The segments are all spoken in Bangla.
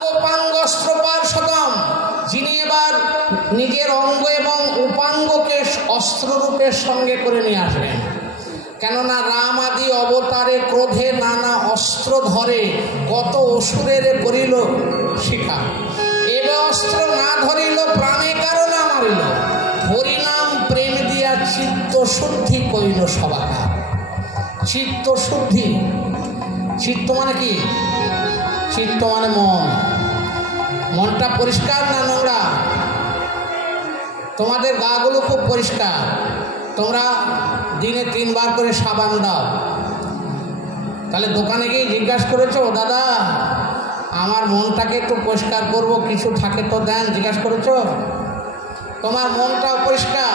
উপাঙ্গস্ত্রপার্শ্বতম, যিনি এবার নিজের অঙ্গ এবং উপাঙ্গকে অস্ত্ররূপে সঙ্গে করে নিয়ে আসবেন। কেননা রাম আদি অবতারে ক্রোধে নানা অস্ত্র ধরে কত অসুরের করিল শিকার। এবে অস্ত্র না ধরিল প্রাণে কারণে মারিল, হরিনাম প্রেম দিয়া চিত্ত শুদ্ধি কইল সবাকার। চিত্ত শুদ্ধি, চিত্ত মানে কি? চিত্ত মানে মন। মনটা পরিষ্কার না নোংরা? তোমাদের গাগুলো খুব পরিষ্কার, তোমরা দিনে 3 বার করে সাবান দাও। তাহলে দোকানে গিয়ে জিজ্ঞাসা করেছো, দাদা আমার মনটাকে একটু পরিষ্কার করব, কিছু থাকে তো দেন, জিজ্ঞাসা করেছো? তোমার মনটাও পরিষ্কার,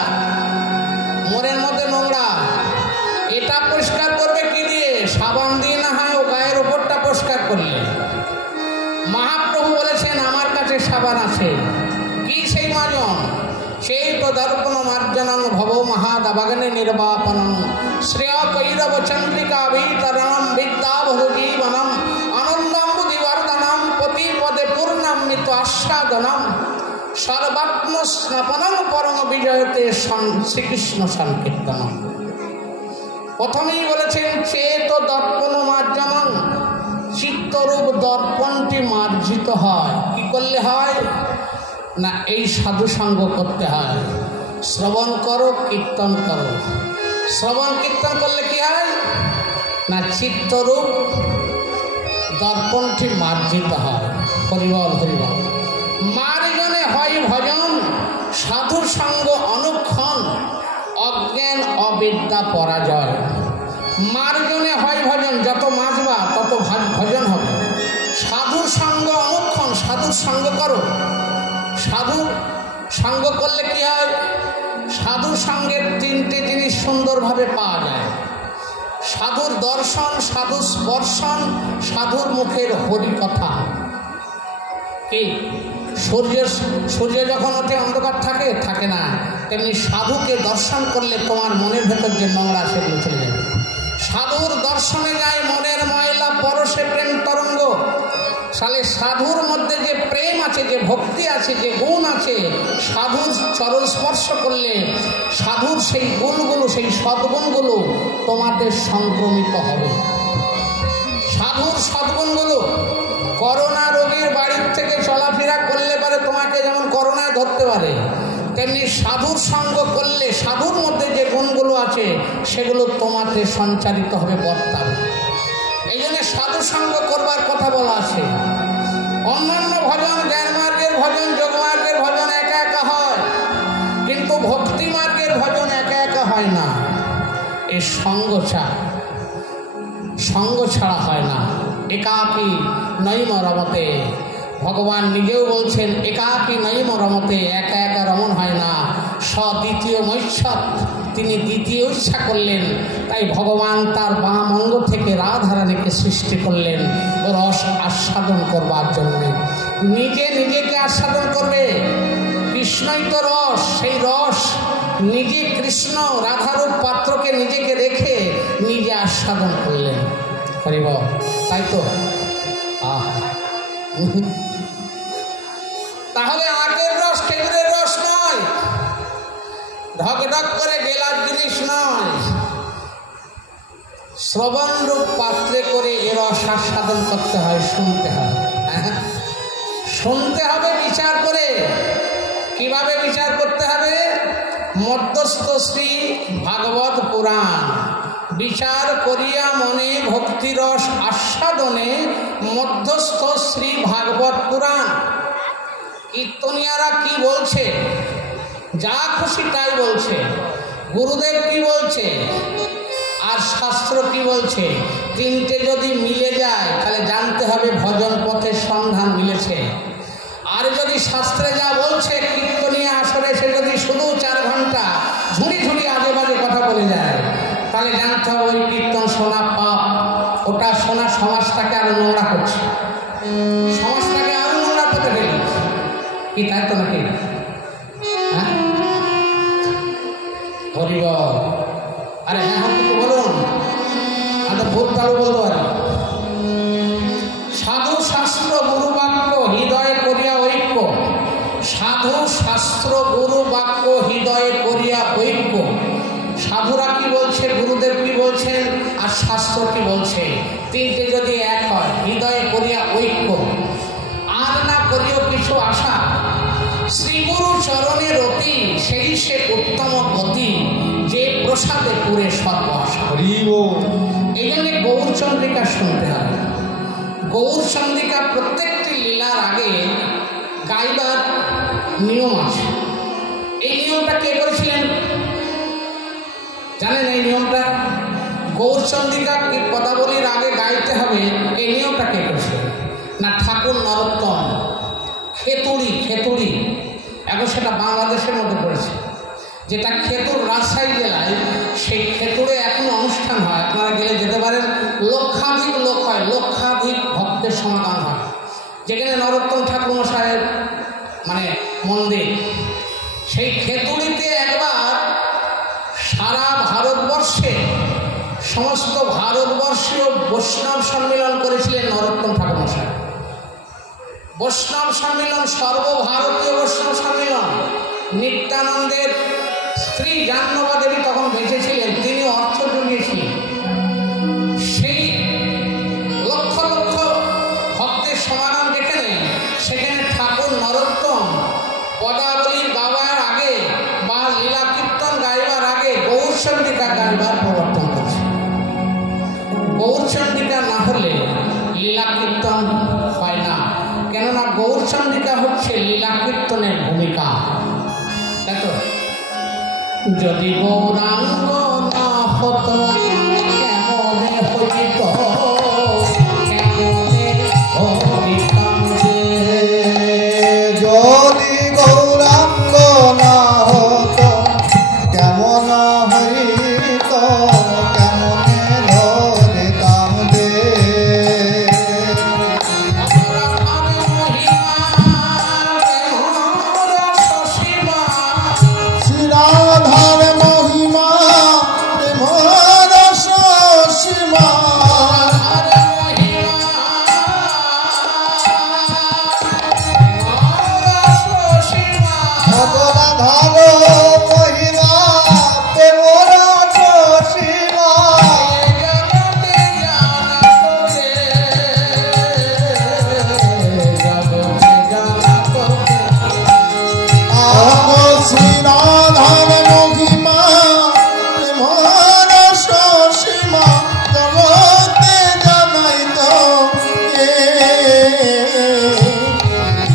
মনের মধ্যে নোংরা, এটা পরিষ্কার করবে কি দিয়ে? সাবান দিয়ে না হয় ও গায়ের ওপরটা পরিষ্কার করলে। মহাপ্রভু বলেছেন আমার কাছে সাবান আছে। কি সেই মাজন? সেই তো দর্পণ মার্জনং ভব মহাদাবাগনে নির্বাপনং শ্রেয় কৈরব চন্দ্রিকা বিতরণম বিদ্যাভরজীবনম আনন্দাম্বুদিবর্ধনম পতি পদে পূর্ণামৃত আস্বাদনম সর্বাত্ম স্নাপনং পরম বিজয়তে শ্রীকৃষ্ণ সংকীর্তনম। প্রথমেই বলেছেন চেত দর্পণ মার্জনং, চিত্তরূপ দর্পণটি মার্জিত হয়। কি করলে হয় না? এই সাধু সঙ্গ করতে হয়। শ্রবণ করো, কীর্তন করো। শ্রবণ কীর্তন করলে কি হয় না? চিত্তরূপ দর্পণটি মার্জিত হয়। হরিবল হরিবল। মার্জনে হয় ভজন, সাধু সঙ্গ অনুক্ষণ, অজ্ঞান অবিদ্যা পরাজয়। মার্জনে হয় ভজন, যত মাজবা তত ভজন হবে। সাধুর সঙ্গ অনুক্ষণ, সাধুর সঙ্গ করো। সাধুর সঙ্গ করলে কি হয়? সাধুর সঙ্গের 3টে জিনিস সুন্দরভাবে পাওয়া যায়: সাধুর দর্শন, সাধু স্পর্শন, সাধুর মুখের হরিকথা। এই সূর্য যখন ওঠে অন্ধকার থাকে থাকে না, তেমনি সাধুকে দর্শন করলে তোমার মনের ভেতর যে নোংরা সেগুলো চলে যাবে। সাধুর দর্শনে যায় মনের ময়লা, পরশে প্রেম তরঙ্গ। সালে সাধুর মধ্যে যে প্রেম আছে, যে ভক্তি আছে, যে গুণ আছে, সাধুর চরণ স্পর্শ করলে সাধুর সেই গুণগুলো, সেই সদ্গুণগুলো তোমাদের সংক্রমিত হবে। সাধুর সদ্গুণগুলো, করোনা রোগীর বাড়ির থেকে চলাফেরা করলে পারে তোমাকে যেমন করোনায় ধরতে পারে, তেমনি সাধুর সঙ্গ করলে সাধুর মধ্যে যে গুণগুলো আছে সেগুলো তোমাতে সঞ্চারিত হবে, বর্তাবে। এই জন্য সাধু সঙ্গ করবার কথা বলা আছে। অন্যান্য ভজন, জ্ঞান মার্গের ভজন, যোগ মার্গের ভজন একা একা হয়, কিন্তু ভক্তি মার্গের ভজন একা একা হয় না। এই সঙ্গ ছাড়া হয় না। একাকী নৈম রমতে, ভগবান নিজেও বলছেন একাকী নৈম রমতে, একা একা রমণ হয় না। দ্বিতীয় মৈশ্বর, তিনি দ্বিতীয় ইচ্ছা করলেন, তাই ভগবান তার বাম অঙ্গ থেকে রাধারানীকে সৃষ্টি করলেন রস আস্বাদন করবার জন্যে। নিজে নিজেকে আস্বাদন করবে, কৃষ্ণই তো রস। সেই রস নিজে কৃষ্ণ রাধারূপ পাত্রকে নিজেকে রেখে নিজে আস্বাদন করলেন। হরিব, তাই তো? তাহলে আগের রস খেজুরের রস নয়, ঢকঢক করে গেলার জিনিস নয়। শ্রবণ রূপ পাত্রে করে এর রস আস্বাদন করতে হয়, শুনতে হয়। শুনতে হবে বিচার করে। কিভাবে বিচার করতে হবে? মধ্যস্থ শ্রী ভাগবত পুরাণ বিচার করিয়া মনে ভক্তিরস আস্বাদনে, মধ্যস্থ শ্রী ভাগবত পুরাণ। কীর্তনিয়ারা কি বলছে? যা খুশি তাই বলছে। গুরুদেব কি বলছে আর শাস্ত্র কি বলছে, 3টে যদি মিলে যায় তাহলে জানতে হবে ভজন পথের সন্ধান মিলেছে। আর যদি শাস্ত্রে যা বলছে কীর্তনিয়া আসরে সে যদি শুধু 4 ঘন্টা ঝুড়ি ঝুড়ি আজে বাজে কথা বলে যায়, তাহলে জানতে হবে ওই কীর্তন শোনা পাপ। ওটা শোনা সমাজটাকে আরো নোংরা করছে, সমাজটাকে আরো নোংরা করতে ফেলছে। কি তাই তো নাকি? হ্যাঁ, হরিব। আরে হ্যাঁ কিন্তু বলুন, আমি ভূত তালু বলতে পারি। সাধু শাস্ত্র গুরু বাক্য সাধু শাস্ত্র গুরু বাক্য হৃদয়ে করিয়া ঐক্য। সাধুরা কি বলছে, গুরুদেব কি বলছেন, আর শাস্ত্র কি বলছে, তিনটে যদি এক হয়, হৃদয়ে করিয়া ঐক্য, আর না করিও কিছু আশা, শ্রীগুরু চরণে রতি, সেই সে উত্তম গতি, যে প্রসাদে পুরে সর্ব আশা। এই জন্য গৌরচন্দ্রিকা শুনতে হবে। গৌরচন্দ্রিকা প্রত্যেকটি লীলার আগে গাইবার নিয়ম আছে। এই নিয়মটা কে করেছিলেন জানেন? এই নিয়মটা গৌরচন্দ্রিকা পদাবলীর আগে গাইতে হবে, এই নিয়মটা কে করেছিলেন? না ঠাকুর নরোত্তম। খেতুড়ি এখন সেটা বাংলাদেশের মধ্যে পড়েছে, যেটা খেতুর রাজশাহী জেলায়। সেই খেতুড়ে এখন অনুষ্ঠান হয়, আপনারা গেলে যেতে পারেন। লক্ষাধিক লোক হয়, লক্ষাধিক ভক্তের সমাগম হয়, যেখানে নরোত্তম ঠাকুর মশাইয়ের মানে মন্দির। সেই খেতুড়িতে একবার সারা ভারতবর্ষে সমস্ত ভারতবর্ষীয় বৈষ্ণব সম্মেলন করেছিলেন নরোত্তম ঠাকুর মশাই। বৈষ্ণব সম্মেলন, সর্বভারতীয় বৈষ্ণব সম্মেলন। নিত্যানন্দের স্ত্রী জাহ্নবা দেবী তখন বেঁচে ছিলেন, তিনি অর্থ জুগিয়েছিলেন। সেই লক্ষ লক্ষ ভক্তের সমাগম যেখানে, সেখানে ঠাকুর নরোত্তম পদাবলীর গাওয়ার আগে বা লীলা কীর্তন গাইবার আগে গৌরচন্দ্রিকা গাইবার প্রবর্তন করছে। গৌরচন্দ্রিকা না হলে লীলা কীর্তন হয় না, কেননা গৌরচন্দ্রিকা হচ্ছে লীলা কীর্তনের ভূমিকা। তাই তো? যদি গৌরাঙ্গ না হতো কেমনে হইত, কেমনে হইতাম যে। যদি গৌরাঙ্গ না হতো কেমন হইত, কেমনে ধরিতাম যে। শ্রীরাধার মহিমা প্রেমর সীমা, রাধার মহিমা প্রেমর সীমা, শ্রীরাধার মহিমা প্রেমর সীমা, জগতে জানাইত কে,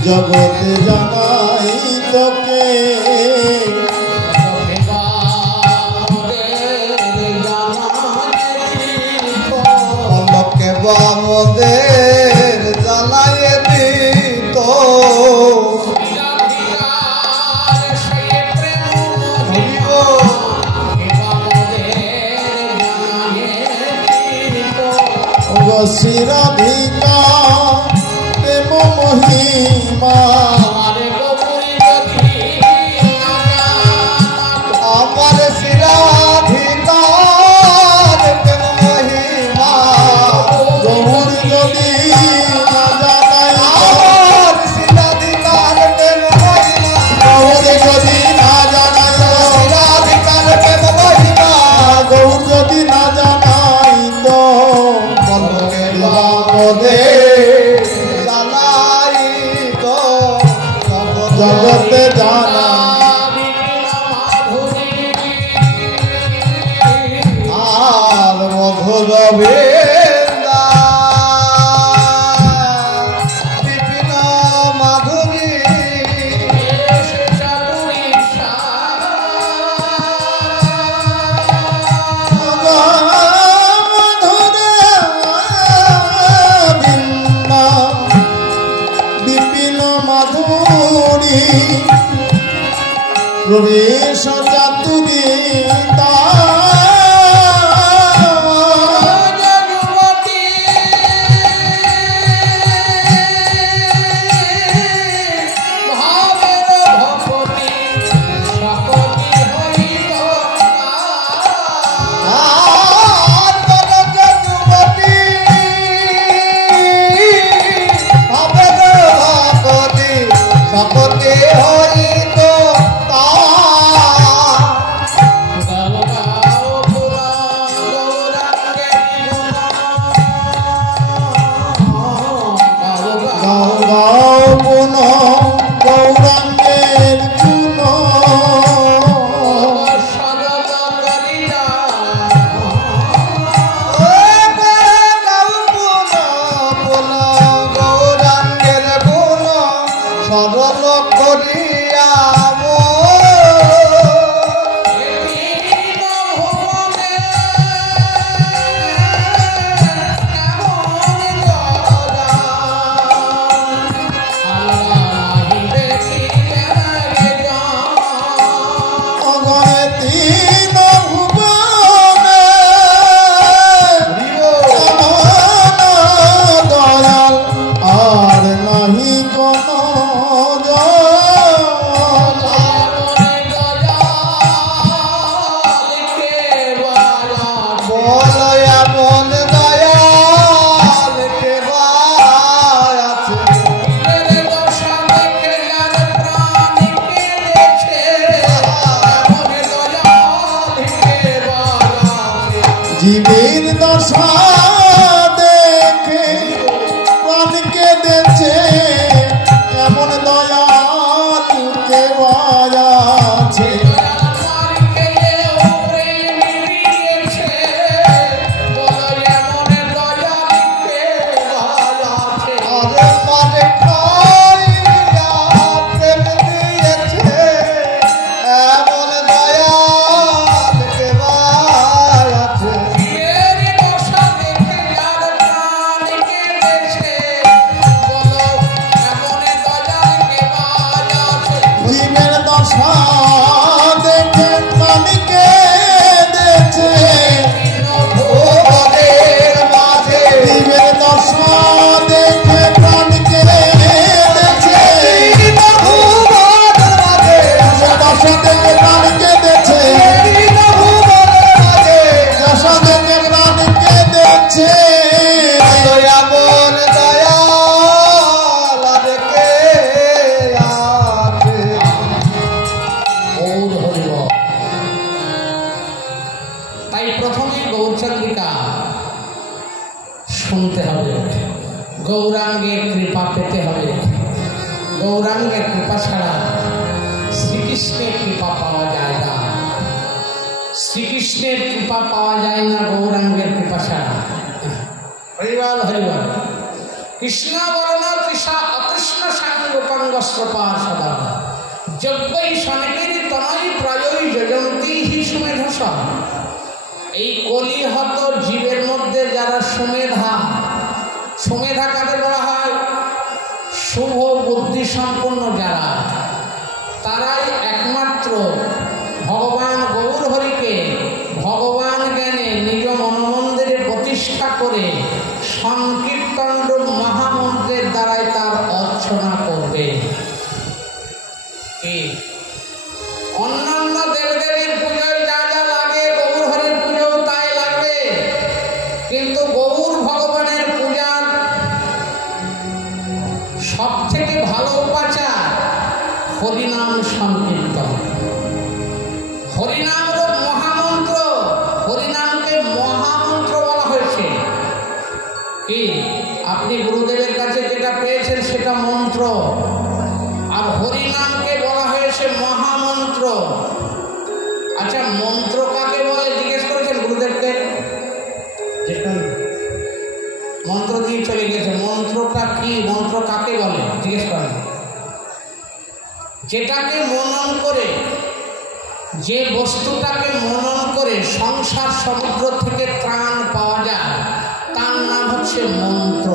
জগতে জানাইত কে। পলকে বামদের জানাইয়ে দিত, শিরাধিকা প্রেম মহিমা, আমার শিরাধিকার প্রেম মহিমা, গৌর যদি না জানাই, আমার শিরাধিকার প্রেম মহিমা, গৌর যদি না জানাই, শিরাধিকার প্রেম মহিমা, গৌর যদি না জানাই তো পলকে বামদে জানাই তো, জগতে জানা আর মধুর বৃন্দা বিপিন মাধুরী, বিপিন মাধুরী, প্রবেশ চাতুরী সকতে হই করিয়া জীবের দশা দেখে প্রাণকে দেখছে এমন দয়াল কে আছে শুনতে হবে, গৌরাঙ্গের কৃপা পেতে হবে। গৌরাঙ্গের কৃপা ছাড়া শ্রীকৃষ্ণের কৃপা পাওয়া যায় না। শ্রীকৃষ্ণের কৃপা পাওয়া যায় না গৌরাঙ্গের কৃপা ছাড়া। হরিবল হরিবল। কৃষ্ণ বর্ণ তৃষা অকৃষ্ণ সাঙ্গপাঙ্গস্ত্রপার সদা যজ্ঞই সনেকের তনয় প্রায়ই যজন্তি হি সুমেধসা। এই কলিহত জীবের মধ্যে যারা সুমেধা, সুমেধা কাকে বলা হয়? শুভ বুদ্ধি সম্পন্ন যারা, তারাই একমাত্র ভগবান গৌর হরিকে ভগবান জ্ঞানে নিজ মনমন্দিরে প্রতিষ্ঠা করে সংকীর্তন রূপ মহামন্ত্রের দ্বারাই তার অর্চনা করবে। অন্যান্য দেবদেবীর পুজোয় যা যা লাগে গৌর হরির পুজোও তাই লাগবে, কিন্তু গৌর ভগবানের পূজার সব থেকে ভালো উপাচার হরিনাম সংকীর্তন। হরিনাম রূপ মহামন্ত্র, হরিনামকে মহামন্ত্র বলা হয়েছে। কি আপনি গুরুদেবের কাছে যেটা পেয়েছেন সেটা মন্ত্র, আর হরিনামকে বলা হয়েছে মহামন্ত্র। আচ্ছা, মন্ত্র কাকে বলে জিজ্ঞেস করেছেন গুরুদেবকে? মন্ত্র দিয়ে চলে গেছে। মন্ত্রটা কি, মন্ত্র কাকে বলে জিজ্ঞেস করেন? যেটাকে মনন করে, যে বস্তুটাকে মনন করে সংসার সমুদ্র থেকে ত্রাণ পাওয়া যায়, তার নাম হচ্ছে মন্ত্র।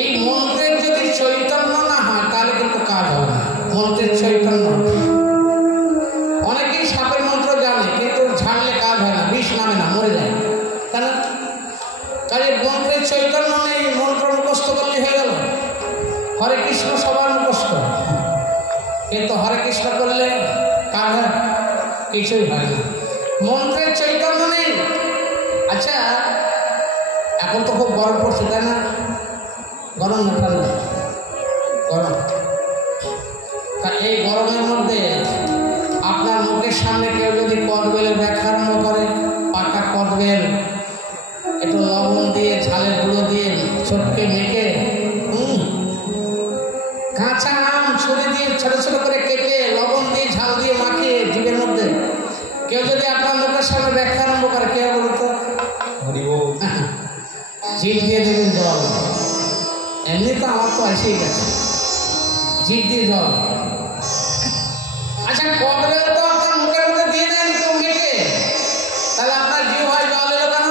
এই মন্ত্রের যদি চৈতন্য না হয় তাহলে কিন্তু কাজ হবে না। মন্ত্রের চৈতন্য, অনেকেই সাপের মন্ত্র জানে কিন্তু ঝাড়লে কাজ হয় না, বিষ নামে না, মরে যায়। তাই না? কাজে মন্ত্রের চৈতন্য নেই, মন্ত্র মুখস্থ করলে হয়ে গেল। হরে কৃষ্ণ সবার মুখস্থ, কিন্তু হরে কৃষ্ণ করলে কাজ হয়? কিছুই হয় না, মন্ত্রের চৈতন্য নেই। আচ্ছা, এখন তো খুব গরম পড়ছে, তাই না? গরম না ঠান্ডা? গরম। তা এই গরমের মধ্যে আপনার মুখের সামনে কেউ যদি কদবেলের ব্যাখ্যা আরম্ভ করে, পাকা কদবেল একটু লবণ দিয়ে ঝালের গুঁড়ো দিয়ে ছোটকে মেখে, কাঁচা আম ছুরি দিয়ে ছোট ছোট করে কেটে লবণ দিয়ে ঝাল দিয়ে মাখিয়ে জিভের মধ্যে কেউ যদি আপনার মুখের সামনে ব্যাখ্যা আরম্ভ করে, কে বলতো? জিভ দিয়ে দেবেন জল। এমনি তো আমার তো এসেই গেছে, জিভ দিয়ে জল। আচ্ছা কদবেল তো আপনার মুখের মধ্যে দিয়ে দেন কেউ মেখে, তাহলে আপনার জিভ হয় জল এলো কেন?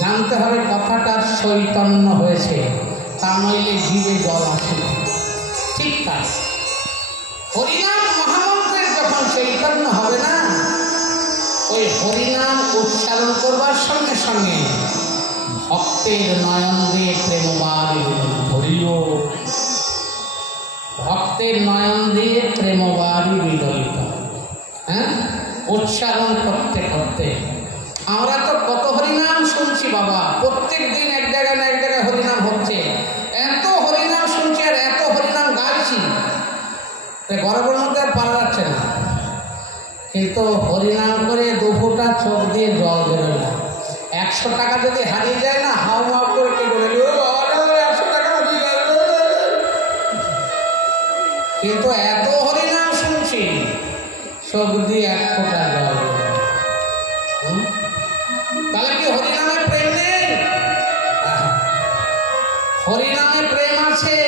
জানতে হবে কথাটা চৈতন্য হয়েছে, তা নইলে জিভে জল আসে। ঠিক তাই হরিনাম মহামন্ত্রের যখন চৈতন্য হবে না, ওই হরিনাম উচ্চারণ করবার সঙ্গে সঙ্গে ভক্তের নয়ন দিয়ে প্রেমবাড়ি ধরিও, ভক্তের নয়ন দিয়ে প্রেমবাড়ি বিগলিত। হ্যাঁ, উচ্চারণ করতে করতে আমরা তো কত হরিনাম শুনছি বাবা, প্রত্যেক দিন এক জায়গায় না এক জায়গায় হরিনাম হচ্ছে, এত হরিনাম শুনছি আর এত হরিনাম গাইছি, গরমের মধ্যে আর পারা যাচ্ছে না। কিন্তু হরিনাম করে দুফোটা চোখ দিয়ে জল বেরোয় না। 100 টাকা যদি হারিয়ে যায় না, হাও মাও করে কেটে গেল, 100 টাকা হারিয়ে গেল। কিন্তু এত হরিনাম শুনছি, চোখ দিয়ে 1 ফোঁটা জল বেরোয়। তাহলে কি হরিনামে প্রেম নেই? হরিনামে প্রেম আছে।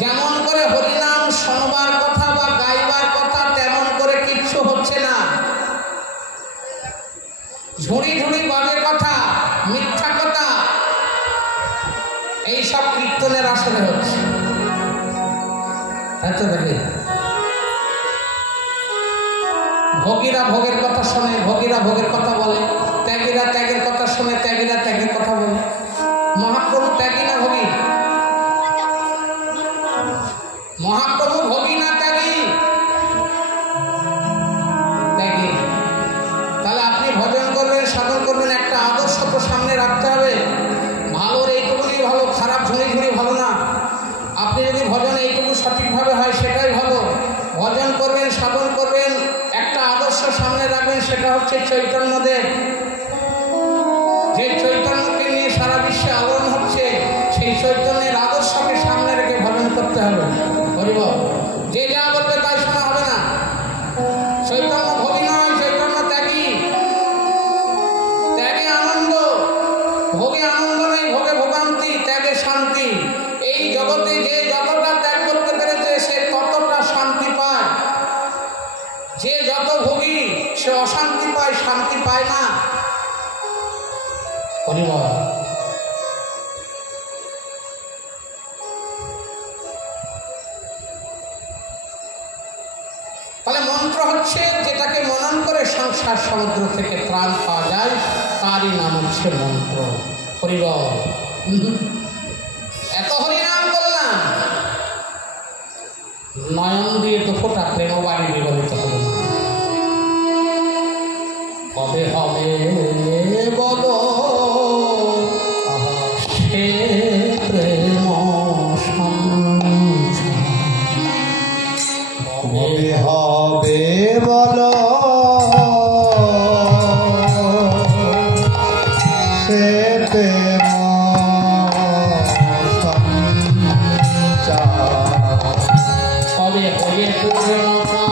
যেমন করে হরিনাম শোনবার কথা বা গাইবার কথা, তেমন করে কিচ্ছু হচ্ছে না। ঝুড়ি ঝুড়ি বাজে কথা, মিথ্যা কথা, এইসব কীর্তনের আসরে হচ্ছে। তাই তো দেখি ভোগীরা ভোগের কথা শোনে, ভোগীরা ভোগের কথা বলে, ত্যাগীরা ত্যাগের কথা শোনে, ত্যাগীরা ত্যাগের কথা বলে। মহাপ্রভু ত্যাগী না ভোগী? মহাপ্রভু ভোগী না ত্যাগী? ত্যাগী। তাহলে আপনি ভজন করবেন, সাধন করবেন, একটা আদর্শ তো সামনে রাখতে হবে। ভালোর এইটুকুনি ভালো, খারাপ ঝুড়ি ঝুড়ি ভালো না। আপনি যদি ভজন এইটুকু সঠিকভাবে হয় সেটাই ভালো। ভজন করবেন, সাধন করবেন, একটা আদর্শ সামনে রাখবেন, সেটা হচ্ছে চৈতন্যদেব। যে চৈতন্যকে নিয়ে সারা বিশ্বে আলোড়ন হচ্ছে, সেই চৈতন্যের আদর্শকে সামনে রেখে ভজন করতে হবে। হরিবল। যে যা বলবে তাই শোনা হবে না। চৈতন্য ভোগী নয়, চৈতন্য ত্যাগী। ত্যাগে আনন্দ, ভোগে আনন্দ নেই, ভোগে ভোগান্তি, ত্যাগে শান্তি। এই জগতে যে যতটা ত্যাগ করতে পেরেছে সে ততটা শান্তি পায়। যে যত ভোগী সে অশান্তি পায়, শান্তি পায় না। হরিবল। তাহলে মন্ত্র হচ্ছে যেটাকে মনন করে সংসার সমুদ্র থেকে ত্রাণ পাওয়া যায়, তারই নাম হচ্ছে মন্ত্র। হরিবল। এত হরিনাম বললাম, নয়ন দিয়ে তো ফোটা প্রেমবাড়ি বিগলিত হল না। কবে হবে বলো সে প্রেম সঞ্চার? কবে হবে বলো সে প্রেম সঞ্চার? কবে হবে পূর্ণতা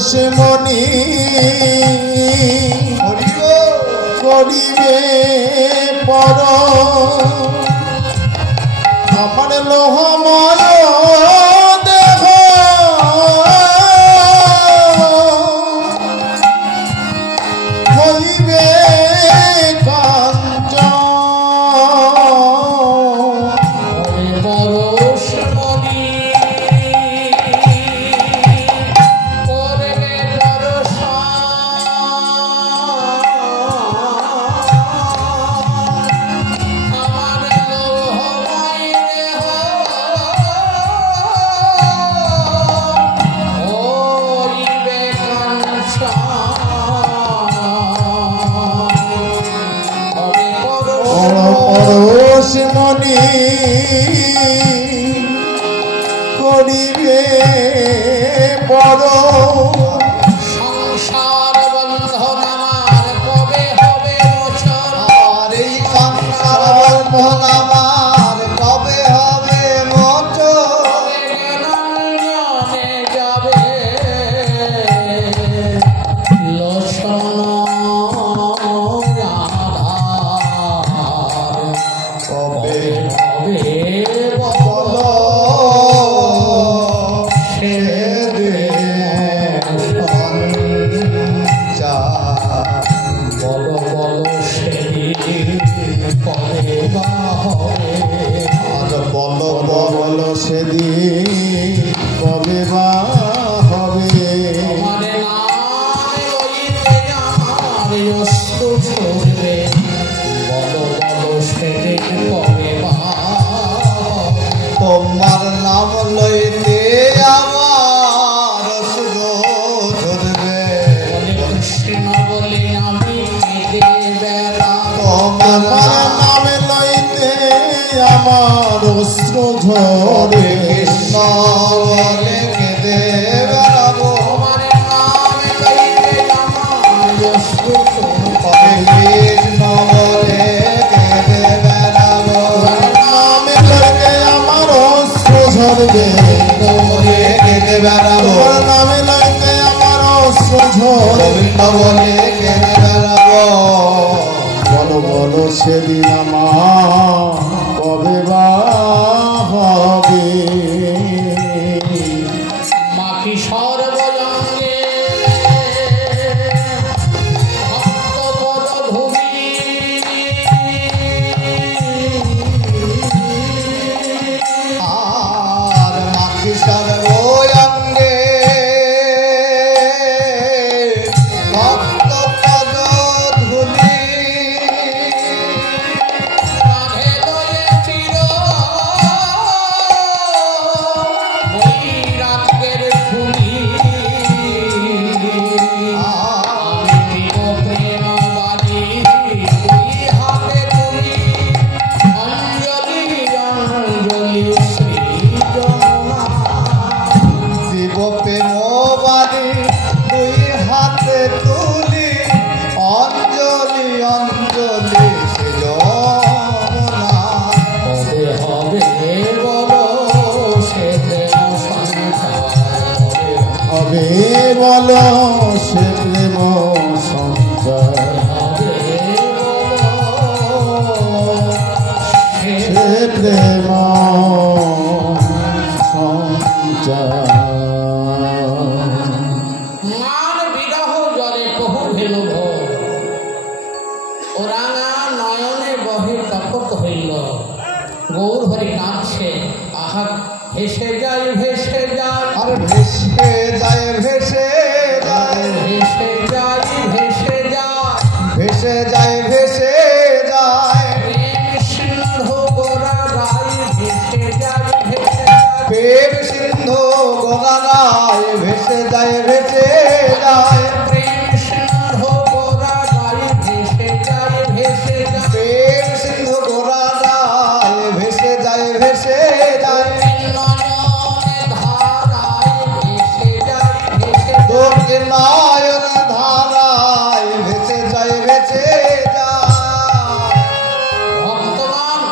পরশমণি করিবে পর আমার লোহময় দেহ হইবে পরশমণি করিবে বড় সংসার বন্ধন আমার কবে হবে মোচন আর এই সংসার বন্ধন আমার কবে হবে মোচন জ্ঞানাঞ্জনে যাবে লোচন কবে হবে বলো সে বলো বলো সেদিন কবে বা হবে আর বলো বলো সেদিন কবে বা হবে তোমার নাম লইতে আমার অশ্রু ঝরবে বলো বলো সেদিন কবে বা হবে তোমার নাম লইতে আমার শুধু ধরবে কৃষ্ণ বলে আমি কেঁদে বেড়াবো তোমার নাম লইতে আমার অস্ত্র ঝরে কৃষ্ণ বলে কেঁদে বেড়াবো তোমার নাম লইতে আমার অশ্রু ঝরবে কৃষ্ণ বলে কেঁদে বেড়াবো নাম লইতে আমার অস্ত্র ঝরবে বলে কেঁদে বেড়াবো নাম লইতে আমার অস্ত্র ঝরবে বলে কেঁদে বেড়াবো বলো বলো সেদিন আমার কবে বা হবে মাখি সর্বজঙ্গে ভক্ত পদভূমি আর মাখি সর্বঙ্গে ভক্ত পদ ধুলি কাঁধে দয়ে চির বৈরাগ্যের ঝুলি আমি দিব প্রেম বালি দুই হাতে তুলি অঞ্জলি অঞ্জলি শ্রী জগন্নাথ দিব প্রেমবাদী দুই হাতে তুলি অঞ্জলি অঞ্জলি সে যমুনা হবে হবে বলো সে প্রেম সংসার হবে বলো সে প্রেম সঞ্চার হবে বলো সে সে প্রেম সঞ্চার মান বিরহ জলে বহু ভেলু ভোর ও রাঙা নয়নে বহে তপত হইল গৌর হরি কাঁদছে আহা ভেসে যায় ভেসে যায় আর ভেসে যায় ভেসে যায় ভেসে যায় ভেসে যায় ভেসে যায় ভেসে যায় প্রেম সিন্ধু গোরা গাই ভেসে যায় ভেসে যায় প্রেম সিন্ধু গঙ্গায় ভেসে যায় ভেসে যায় প্রেম সিন্ধু গোরা গাই ভেসে যায় ভেসে যায় প্রেম সিন্ধু গঙ্গায় ভেসে যায় ভেসে যায় নয়নে ধারায় ভেসে যায় ভেসে যায় দক্ষিণ নয়ন ধারায় ভেসে যায় ভেসে যায় ভক্তগণ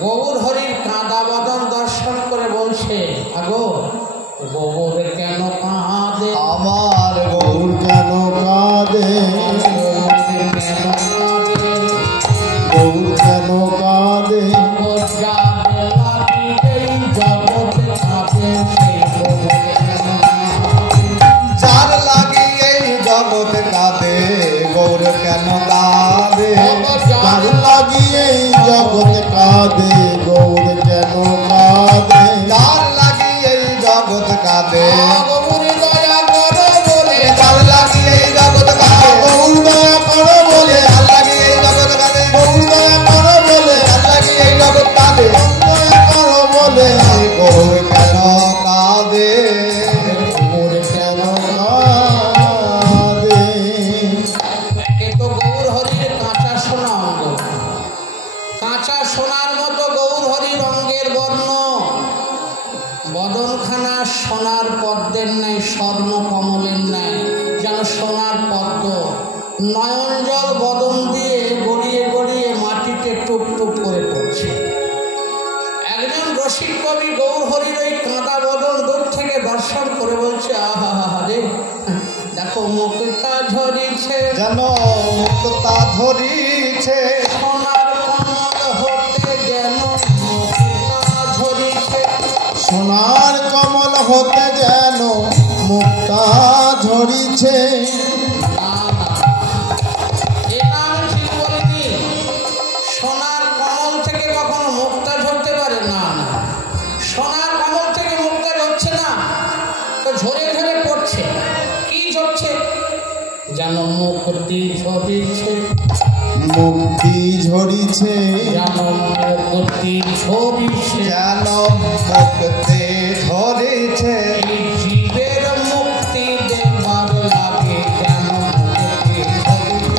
গৌর হরির কাঁদা বদন দর্শন করে বলছে আগো গৌর কেন কাঁদে আমার গৌর কেন কাঁদে গৌর কেন কাঁদে যার লাগি এই জগৎ কাঁদে গৌর কেন কাঁদে যার লাগি এই জগৎ কাঁদে গৌর কেন কাঁদে যার লাগি এই জগৎ কাঁদে যার লাগি এই জগৎ কাঁদে গৌর দয়া করো বলে আর লাগি এই জগৎ কাঁদে গৌর দয়া করো বলে আর লাগি এই জগৎ কাঁদে দয়া করো বলে গৌর কেন কাঁদে গৌর কেন কাঁদে এ তো গৌর হরির কাঁচা সোনা অঙ্গ, কাঁচা সোনার মতো গৌর হরির অঙ্গের বর্ণ, বদনখানা সোনার পদ্মের ন্যায়, স্বর্ণ কমলের ন্যায়, যেন সোনার পদ্ম। নয়ন জল বদন দিয়ে গড়িয়ে গড়িয়ে মাটিতে টুপ টুপ করে পড়ছে। একজন রসিক কবি গৌর হরির ওই কাঁদা বদন দূর থেকে দর্শন করে বলছে, আহা হা রে, দেখো মুক্তা ঝরিছে, যেন মুক্তা ধরিছে সোনার কমল হতে যেন মুক্তা ঝরিছে। সোনার কমল হতে যেন মুক্তা ঝরিছে না না, এটা আমি ঠিক বলিনি। সোনার কমল থেকে কখনো মুক্তা ঝরতে পারে না? না, সোনার কমল থেকে মুক্তা ঝরছে না, তো ঝরে ঝরে পড়ছে। কি ঝরছে? যেন মুক্তি ঝরিছে, মুক্তি ঝরিছে যেন মুক্তি ঝরিছে। যেন মুক্তি ঝরিছে এই জীবের মুক্তি দেবার লাগে যেন মুক্তি ঝরিছে।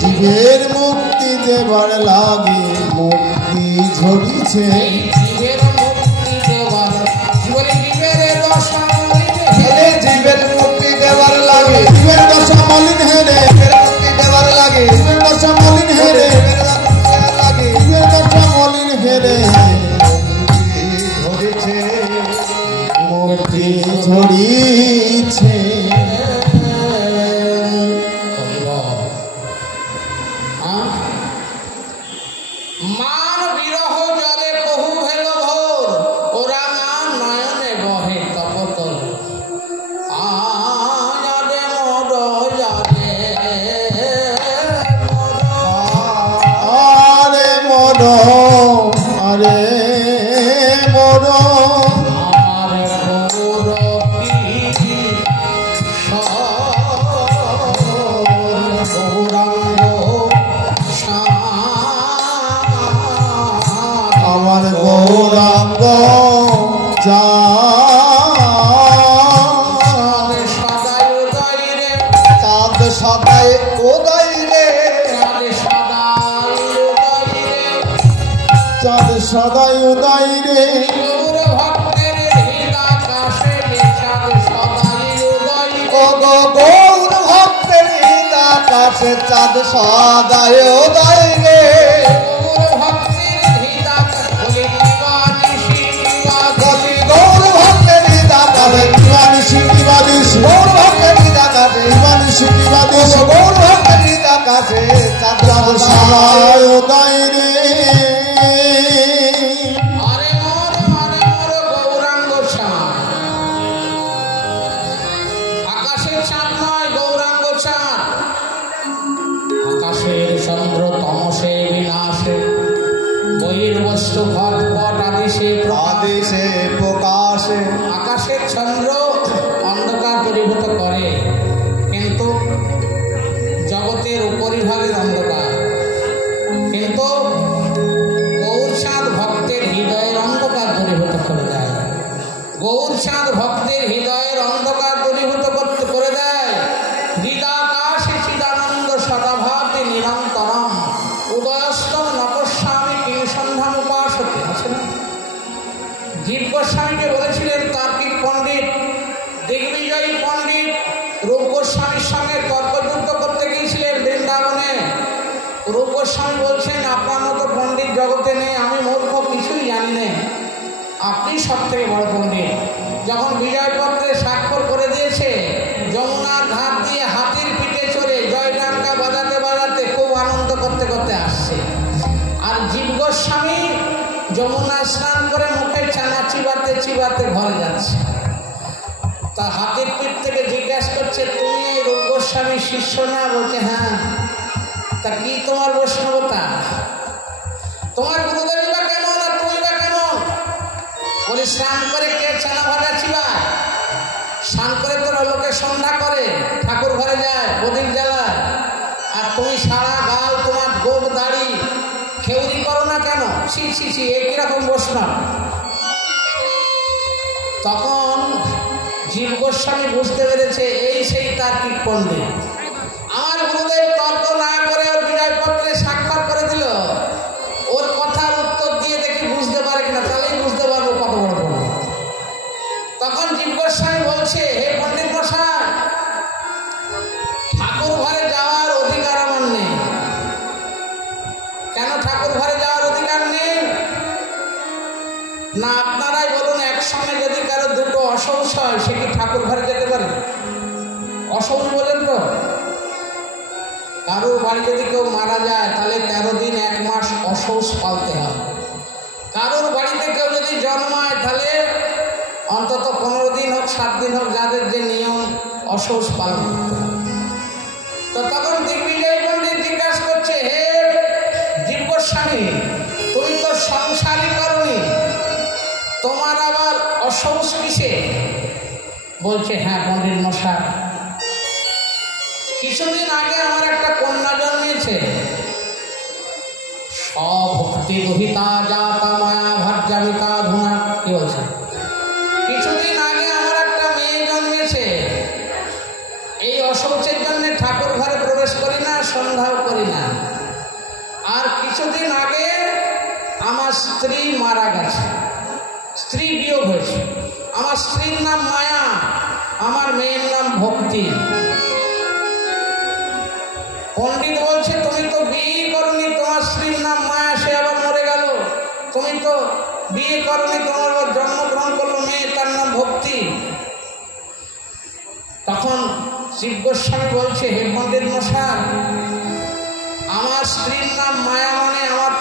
জীবের মুক্তি দেবার লাগে মুক্তি ঝরিছে এই জীবের মুক্তি দেবার, জীবনে জীবের দশা হেরে জীবের মুক্তি দেবার লাগে জীবের দশা মলিন হেরে জীবের মুক্তি দেবার লাগে জীবের দশা মলিন হেরে লাগে জীবের দশা মলিন হেরে মুক্তি ঝরিছে মান বিরহ জলে বহু ভেল ভোর, ওরা মান নয়নে বহে তপতল। আরে মোর যাবে আরে মর আরে মর আমার গৌর কি গৌরাঙ্গ আমার গৌরাঙ্গ যা সদাই উদয় রে, চাঁদ সদাই উদয় রে সদাই উদয় রে, চাঁদ সদাই উদয় রে গৌর ভক্তের হৃদাকাশে চাঁদ সদাই উদয় ও গো গৌর ভক্তের আকাশে চাঁদ সদাই উদয় রে গৌর ভক্তের হৃদাকাশে বলি গৌর ভক্তের আকাশে দিবানিশি দিবানিশি গৌর ভক্তের আকাশে দিবানিশি দিবানিশি গৌর ভক্তের আকাশে চাঁদ সদাই উদয় রে আরে মোর গৌরাঙ্গ চাঁদ, আকাশের চাঁদ নয়, গৌরাঙ্গ চাঁদ। আকাশের চন্দ্র তমসে বিনাশে, বহির্বস্তু ঘটপট আদেশে আদেশে প্রকাশে আকাশের চন্দ্র অন্ধকার দূরীভূত করে, কিন্তু জগতের উপরিভাগের অন্ধকার। কিন্তু গৌর চাঁদ ভক্তের হৃদয়ের অন্ধকার দূরীভূত করে দেয়। গৌর চাঁদ ভক্তের হৃদয়ের অন্ধকার দূরীভূত করে দেয়। হৃদাকাশে চিদানন্দ সদাভাতি নিরন্তরম উদয়স্তম নপস্বামী কিং সন্ধান উপাসতে। আছে না? জীব গোস্বামীকে বলেছিলেন তার্কিক পণ্ডিত, দিগ্বিজয়ী পণ্ডিত রূপ গোস্বামীর সঙ্গে তর্কযুদ্ধ করতে গিয়েছিলেন বৃন্দাবনে। রূপ গোস্বামী বলছেন, আপনার মতো পণ্ডিত জগতে নেই, আমি মূর্খ, কিছুই জানি না, আপনি সব থেকে বড় পণ্ডিত। যখন বিজয়পত্রে স্বাক্ষর করে দিয়েছে, যমুনা স্নান করে মুখে চানা চিবাতে চিবাতে ঘরে যাচ্ছে। তা হাতের পিঠ থেকে জিজ্ঞাসা করছে, তুমি এই রূপ গোস্বামীর শিষ্য না? বলছে হ্যাঁ। তা কি তোমার বৈষ্ণবতা? তোমার গুরুদেব বা কেমন আর তুমি বা কেমন? বলি স্নান করে কে চানা ভাজা চিবায়? স্নান করে তোরা লোকে সন্ধ্যা করে, ঠাকুর ঘরে যায়, প্রদীপ জ্বালায়, আর তুমি সারা গাল তোমার গোপ দাড়ি খেউরি করো না কেন? ছি ছি ছি, একই রকম বৈষ্ণব। তখন জীব গোস্বামী বুঝতে পেরেছে এই সেই তার্কিক পণ্ডিত। আমার গুরুদেব তর্ক না করে ওর বিজয়পত্রে স্বাক্ষর করে দিল, ওর কথার উত্তর দিয়ে দেখি বুঝতে পারে কিনা, তাহলেই বুঝতে পারবো কত বড় পণ্ডিত। তখন জীব গোস্বামী বলছে, হে পণ্ডিত মশাই, ঠাকুর ঘরে যাওয়ার অধিকার আমার নেই। কেন ঠাকুর ঘরে যাওয়ার অধিকার নেই? না আপনারাই বলুন, একসঙ্গে যদি কারো দুটো অসৌচ হয়, সে কি ঠাকুর ঘরে যেতে পারে? অসৌচ বলেন তো? কারোর বাড়ি যদি কেউ মারা যায়, তাহলে 13 দিন 1 মাস অসৌচ পালতে হয়। কারোর বাড়িতে কেউ যদি জন্মায়, তাহলে অন্তত 15 দিন হোক 7 দিন হোক, যাদের যে নিয়ম, অসৌচ পালন করতে হয়। তো তখন দিগ্বিজয় পণ্ডিত জিজ্ঞাসা করছে, হে জীব গোস্বামী, তুমি তো সংসারই করনি, তোমার আবার অসৌচ কিসে? বলছে হ্যাঁ পণ্ডিত মশাই, কিছুদিন আগে আমার একটা কন্যা জন্মেছে। স্বভক্তি গহিতা জাতা মায়া ভাজ্যামিতা ধুনা। কি বলছে? কিছুদিন আগে আমার একটা মেয়ে জন্মেছে। এই অশৌচের জন্য ঠাকুর ঘরে প্রবেশ করি না, সন্ধ্যাও করি না। আর কিছুদিন আগে আমার স্ত্রী মারা গেছে, স্ত্রী বিয়োগ হয়েছে। আমার স্ত্রীর নাম মায়া, আমার মেয়ের নাম ভক্তি। পণ্ডিত বলছে, তুমি তো বিয়ে করনি, তোমার স্ত্রীর নাম মায়া, সে আবার মরে গেল। তুমি তো বিয়ে করনি, তোমার আবার জন্মগ্রহণ করলো মেয়ে, তার নাম ভক্তি। তখন শিব গোস্বামী বলছে, হে পণ্ডিত মশাই, আমার স্ত্রীর নাম মায়া, মানে আমার